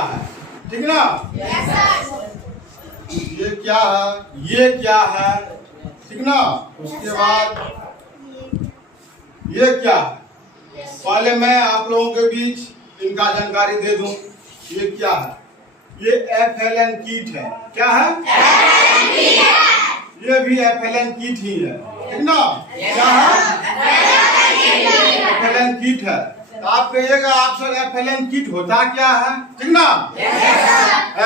है, ठीक ना। ये क्या है, ये क्या है, ठीक ना। उसके बाद ये क्या है, पहले मैं आप लोगों के बीच इनका जानकारी दे दूं। ये क्या है, ये FLN किट है। क्या है, ये भी FLN किट ही है, ठीक ना। क्या है, FLN किट है। तो आप कहिएगा आप सर FLN किट होता क्या है, ठीक ना।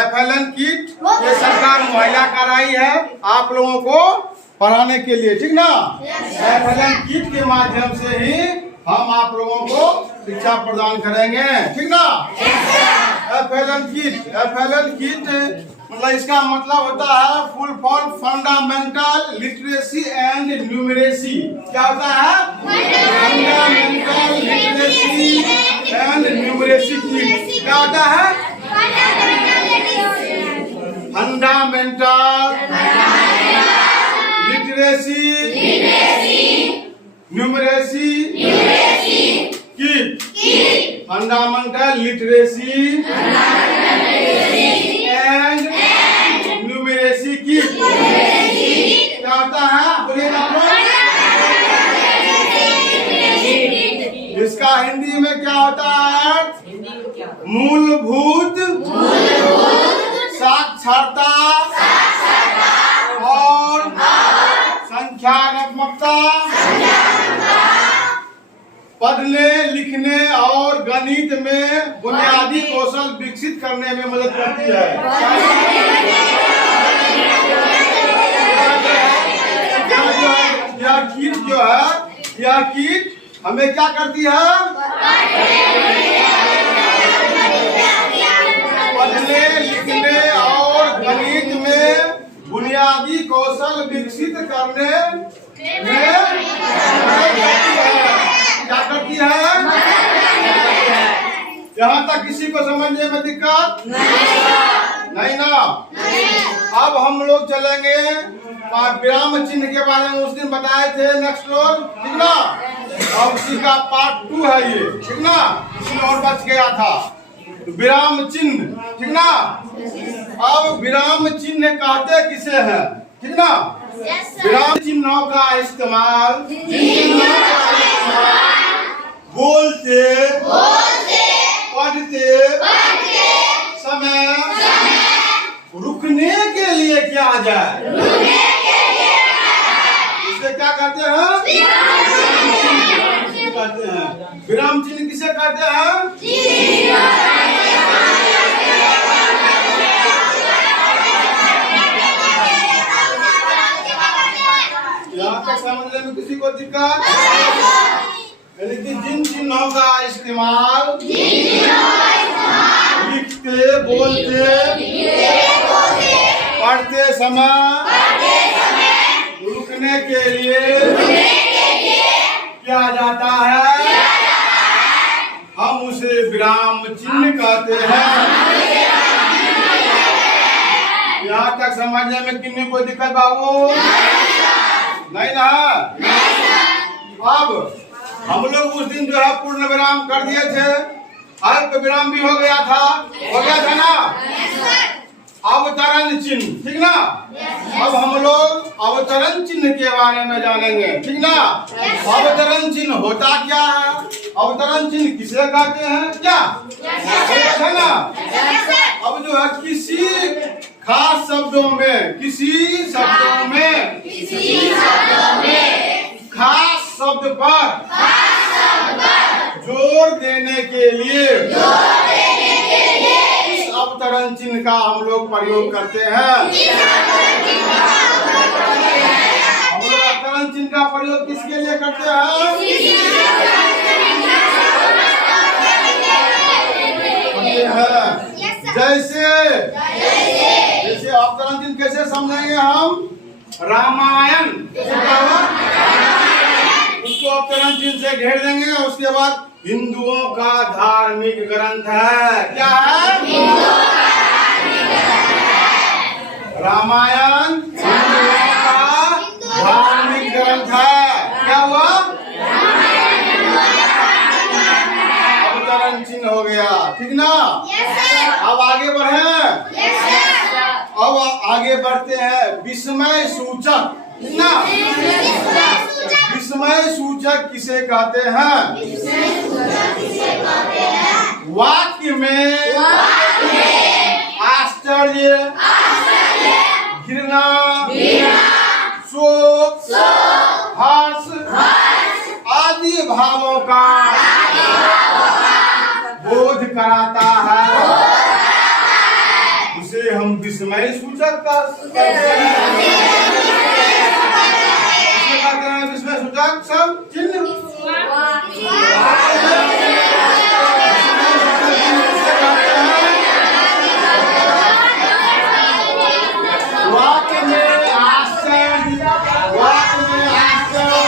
FLN किट ये सरकार मुहैया कराई है आप लोगों को पढ़ाने के लिए, ठीक ना। FLN किट के माध्यम से ही हम आप लोगों को शिक्षा प्रदान करेंगे, ठीक ना। FLN किट मतलब इसका मतलब होता है full form fundamental literacy and numeracy. क्या होता है, fundamental literacy and numeracy kit. क्या होता है, fundamental literacy numeracy kit. Fundamental literacy and numeracy kit क्या होता है, बोलिए आप लोग। इसका हिंदी में क्या होता है, मूलभूत साक्षरता और संख्यात्मकता पढ़ने लिखने और गणित में बुनियादी कौशल विकसित करने में मदद करती है। यह किट जो है, यह किट हमें क्या करती है, पढ़ने लिखने और गणित में बुनियादी कौशल विकसित करने में क्या करती है। यहाँ तक किसी को समझने में दिक्कत नहीं ना। अब हम लोग चलेंगे विराम चिन्ह के बारे में, उस दिन बताए थे नेक्स्ट रोज, ठीक ना। अब उसी का पार्ट 2 है ये, ठीक ना। इसमें और बच गया था विराम चिन्ह, ठीक ना। अब विराम चिन्ह कहते किसे हैं, ठीक ना। विराम चिन्हों का इस्तेमाल बोलते पढ़ते समय रुकने के लिए किया जाए। इसे क्या कहते हैं, कहते हैं विराम चिन्ह किसे कहते हैं। यहाँ तक समझने में किसी को दिक्कत, यानी कि जिन चिन्हों का इस्तेमाल लिखते बोलते पढ़ते समय रुकने के लिए किया जाता है, हम उसे विराम चिन्ह कहते हैं। यहाँ तक समझने में किन्हीं को दिक्कत बाबू नहीं ना। अब हम लोग उस दिन जो है पूर्ण विराम कर दिए थे, अल्प विराम भी हो गया था ना। अवतरण चिन्ह, ठीक ना। अब हम लोग अवतरण चिन्ह के बारे में जानेंगे, ठीक ना। अवतरण चिन्ह होता क्या है, अवतरण चिन्ह किसे कहते हैं, क्या है ना। अब जो है किसी खास शब्दों में, किसी शब्दों में खास शब्द पर जोर देने के लिए इस अवतरण चिन्ह का हम लोग प्रयोग करते हैं। हम लोग अवतरण चिन्ह का प्रयोग किसके लिए करते हैं, जैसे अवतरण चिन्ह कैसे समझेंगे हम, रामायण उसको अवतरण चिन्ह से घेर देंगे। उसके बाद हिंदुओं का धार्मिक ग्रंथ है, क्या है, रामायण हिंदुओं का धार्मिक ग्रंथ है। क्या हुआ, अवतरण चिन्ह हो गया, ठीक ना। अब बढ़े। अब आगे बढ़ते हैं। विस्मय सूचक ना, विस्मय सूचक किसे कहते हैं? वाक्य में आश्चर्य, घृणा, शोक, हर्ष आदि भावों का बोध कराता है। उसे हम विस्मय सूचक कहते हैं। विस्मय सूचक सब चिन्ह वाक्य में आश्चर्य, वाक्य में आश्चर्य,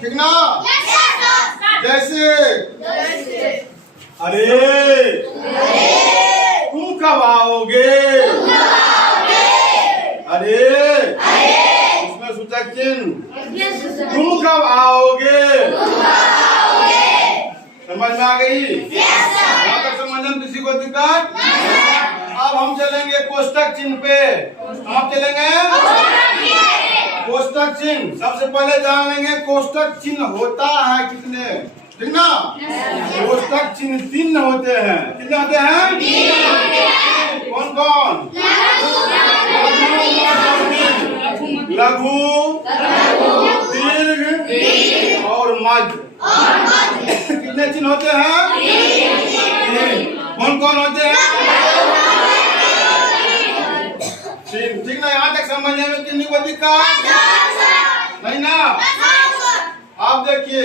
ठीक ना? जैसे अरे तुम कब आओगे? अरे उसमें सूचक चिन्ह तुम कब आओगे? समझ में आ गई? यहाँ तक समझ में किसी को दिक्कत? अब हम चलेंगे कोष्टक चिन्ह पे। हम चलेंगे कोष्टक चिन्ह। सबसे पहले जान लेंगे कोष्टक चिन्ह होता है कितने, ठीक ना? कोष्टक चिन्ह 3 होते हैं। कितने होते हैं? कौन कौन? लघु, दीर्घ और मध्य। कितने चिन्ह होते हैं? कौन कौन होते हैं? ठीक ना? यहाँ तक समझने में कितनी को दिक्कत नहीं ना? आप देखिए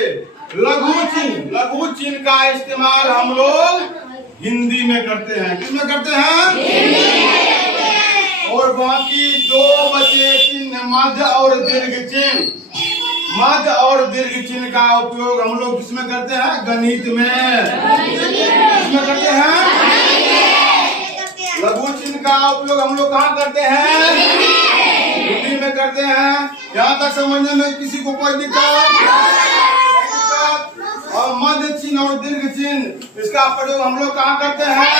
लघु चिन्ह, लघु चिन्ह का इस्तेमाल हम लोग हिंदी में करते हैं। किस में करते हैं? और बाकी 2 बचे चिन्ह मध्य और दीर्घ चिन्ह। मध्य और दीर्घ चिन्ह का उपयोग हम लोग किसमें करते हैं? गणित में। किसमें करते हैं? लघु चिन्ह का उपयोग हम लोग कहाँ करते हैं? हिंदी में करते हैं। यहाँ तक समझने में किसी को कोई दिक्कत? और मध्य चिन्ह और दीर्घ चिन्ह इसका प्रयोग हम लोग कहाँ करते हैं?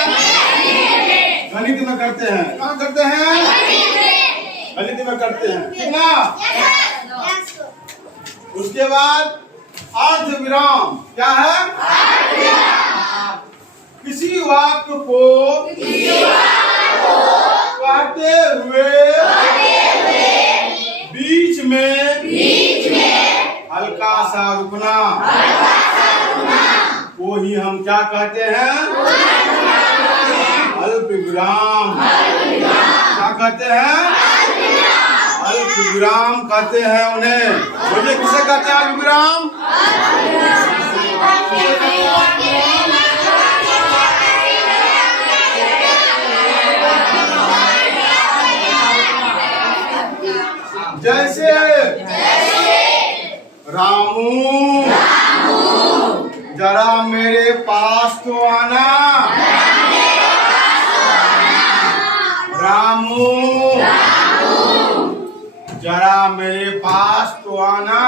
गणित में करते हैं। कहाँ करते हैं? गणित में करते हैं, ठीक ना? उसके बाद अर्ध विराम क्या है? किसी वाक्य को कहते हुए बीच में हल्का सा रुकना वो ही हम क्या कहते हैं? अल्प विराम। क्या कहते हैं? अल्प विराम कहते हैं उन्हें। बोलिए किसे कहते हैं अल्प विराम? जैसे रामू जरा मेरे पास तो आना। रामू जरा मेरे पास तो आना।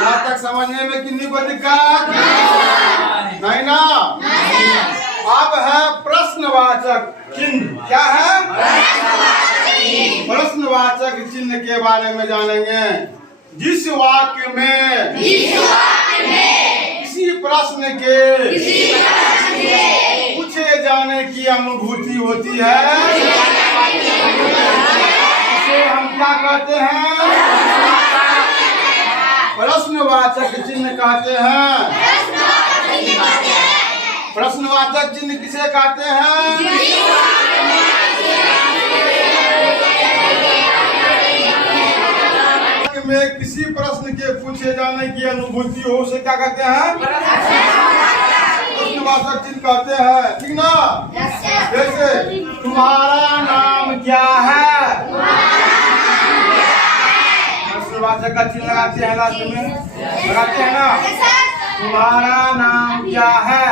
यहाँ तक समझने में कितनी को दिक्कत नहीं ना? अब है प्रश्नवाचक चिन्ह। क्या है? प्रश्नवाचक चिन्ह के बारे में जानेंगे। जिस वाक्य में किसी प्रश्न के पूछे जाने की अनुभूति होती है उसे हम क्या कहते हैं? प्रश्नवाचक चिन्ह कहते हैं। प्रश्नवाचक चिन्ह किसे कहते हैं? में किसी प्रश्न के पूछे जाने की अनुभूति हो उसे क्या कहते हैं? प्रश्नवाचक चिन्ह कहते हैं, ठीक ना? जैसे तुम्हारा नाम क्या है? प्रश्नवाचक का चिन्ह लगाते हैं लास्ट में, लगाते हैं ना? तुम्हारा नाम क्या है?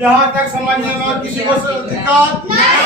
यहाँ तक समझने में किसी को दिक्कत